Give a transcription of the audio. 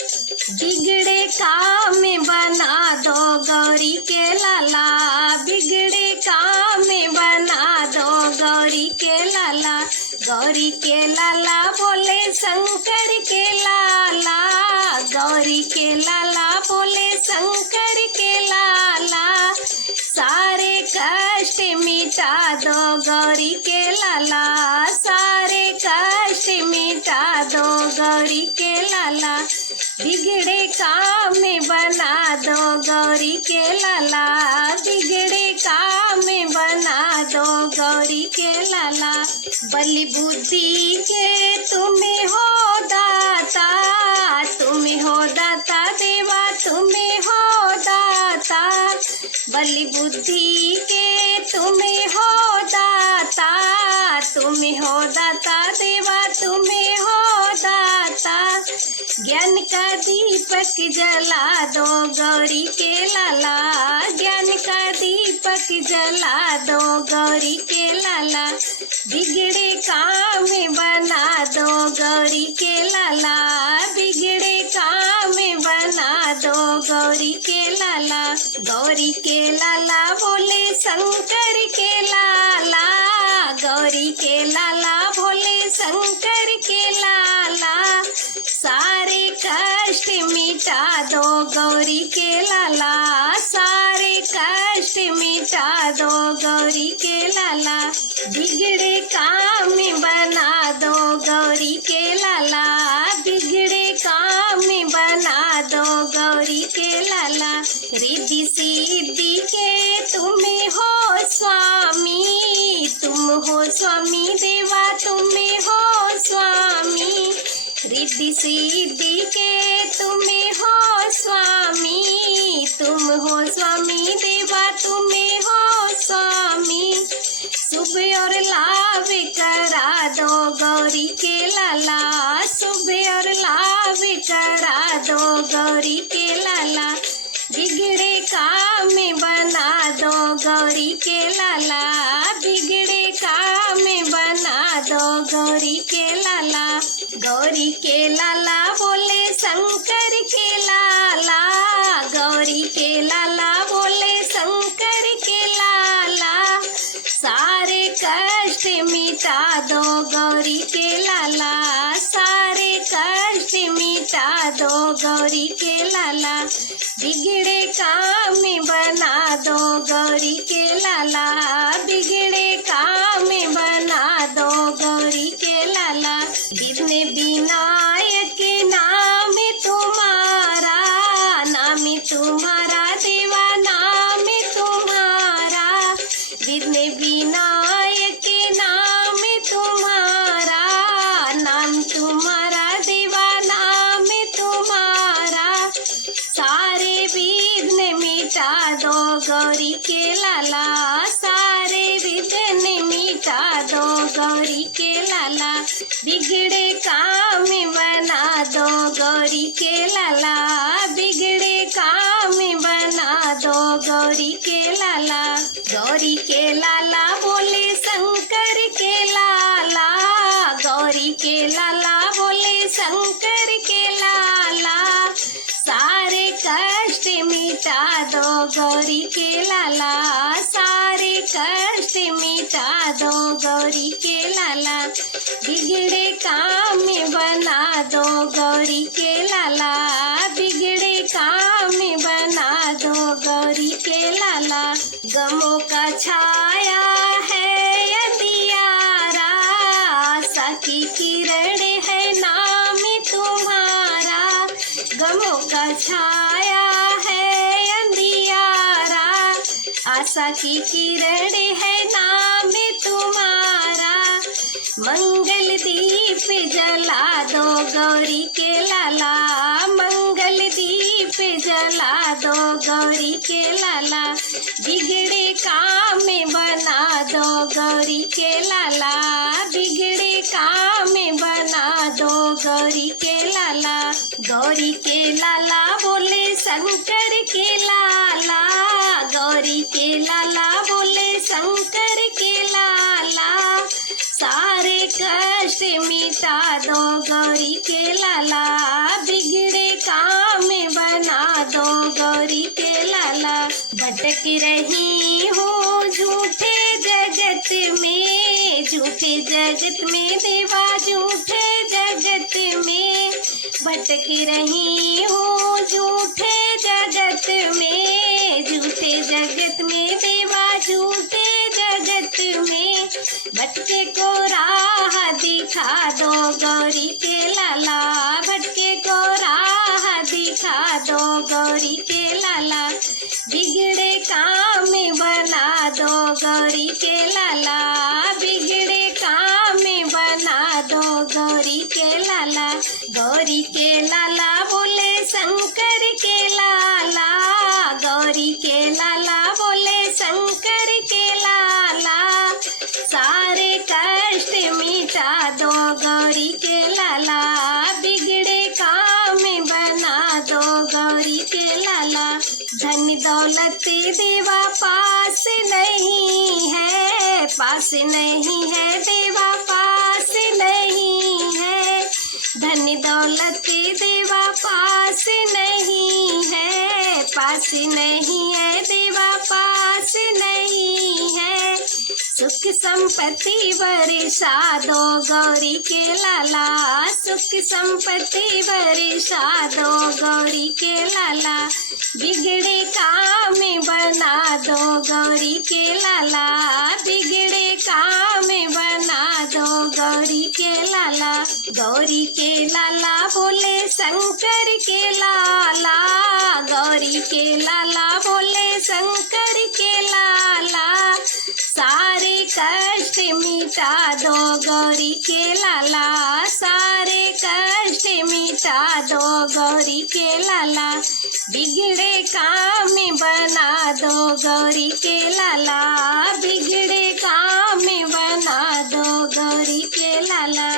बिगड़े काम बना दो गौरी के लाला, बिगड़े काम बना दो गौरी के लाला। गौरी के लाला बोले शंकर के लाला, गौरी के लाला बोले शंकर के लाला। सारे कष्ट मिटा दो गौरी के लाला, सारे कष्ट मिटा दो गौरी के लाला। बिगड़े काम बना दो गौरी के लाला, बिगड़े काम बना दो गौरी के लाला। बलि बुद्धि के तुम्हें हो दाता, तुम्हें हो दाता देवा, तुम्हें हो दाता। बलि बुद्धि के तुम्हें हो दाता, तुम्हें हो दाता देवा, तुम्हें हो दाता। ज्ञान का दीपक जला दो गौरी के लाला, ज्ञान का दीपक जला दो गौरी के लाला। बिगड़े काम बना दो गौरी के लाला, बिगड़े काम बना दो गौरी के लाला। गौरी के लाला बोले शंकर के लाला, गौरी के लाला बोले शंकर के लाला। सारे कष्ट मिटा दो गौरी के लाला, सारे कष्ट मिटा दो गौरी के लाला। बिगड़े काम बना दो गौरी के लाला, बिगड़े काम बना दो गौरी के लाला। रिद्धि सिद्धि के तुम्हें हो स्वामी, तुम हो स्वामी देवा, तुम्हें हो स्वामी। रिद्धि सिद्धि के तुम्हें हो स्वामी, तुम हो स्वामी देवा, तुम्हें हो स्वामी। शुभ और लाभ करा दो गौरी के लाला, शुभ और लाभ करा दो गौरी के लाला। बिगड़े काम बना दो गौरी के लाला, बिगड़े काम बना दो गौरी के लाला। गौरी के लाला बोले शंकर के लाला, गौरी के लाला बोले शंकर के लाला। सारे कष्ट मिटा दो गौरी के लाला, सारे कष्ट मिटा दो गौरी के लाला। बिगड़े काम बना दो गौरी के लाला, बिगड़े काम बना दो गौरी के लाला। विघ्न विनायक नाम तुम्हारा, नाम तुम्हारा देवा, नाम तुम्हारा। विघ्न विनायक नाम तुम्हारा, नाम तुम्हारा देवा, नाम तुम्हारा। सारे विघ्न मिटा दो गौरी के लाला, सारे विघ्न मिटा दो गौरी के लाला। बिगड़े काम बना दो गौरी के लाला, बिगड़े काम बना दो गौरी के लाला। गौरी के लाला बोले शंकर के लाला, गौरी के लाला बोले शंकर के लाला। सारे कष्ट मिटा दो गौरी के लाला, सारे कष्ट मिटा दो गौरी के लाला। बिगड़े काम बना दो गौरी के लाला, बिगड़े काम बना दो गौरी के लाला। गमों का छाया है अंधियारा, आशा की किरण है नाम तुम्हारा। गमों का छाया है अंधियारा, आशा की किरण है नाम तुम्हारा। मंगल दीप जला दो गौरी के लाला, मंगल दीप जला दो गौरी के लाला। बिगड़े काम बना दो गौरी के लाला, बिगड़े काम बना दो गौरी के लाला। गौरी के लाला बोले शंकर के लाला, गौरी के लाला बोले शंकर के लाला। सारे कष्ट मिटा दो गौरी के लाला, बिगड़े का भटक रही हूँ झूठे जगत में, झूठे जगत में देवा, झूठे जगत में भटक रही हूँ झूठे जगत में, झूठे जगत में देवा, झूठे जगत में भटके को राह दिखा दो गौरी के लाला, भटके को राह दिखा दो गौरी के लाला, बिगड़े काम बना दो गौरी के लाला, बिगड़े काम बना दो गौरी के लाला। गौरी के लाला बोले शंकर के लाला, गौरी के लाला बोले शंकर के लाला, सारे कष्ट मिटा दो गौरी के लाला, बिगड़े काम बना दो गौरी के लाला। धन दौलत देवा पास नहीं है, पास नहीं है देवा, पास नहीं है, धन दौलत देवा पास नहीं है, पास नहीं है देवा, पास नहीं है, सुख संपत्ति बरसा दो गौरी के लाला, सुख संपत्ति बरसा दो गौरी के लाला, बिगड़े काम बना दो गौरी के लाला, बिगड़े काम बना दो गौरी के लाला। गौरी के लाला बोले शंकर के लाला, गौरी के लाला बोले शंकर के लाला, सारे कष्ट मिटा दो गौरी के लाला, सारे कष्ट मिटा दो गौरी के लाला, बिगड़े काम बना दो गौरी के लाला, बिगड़े काम बना दो गौरी के लाला।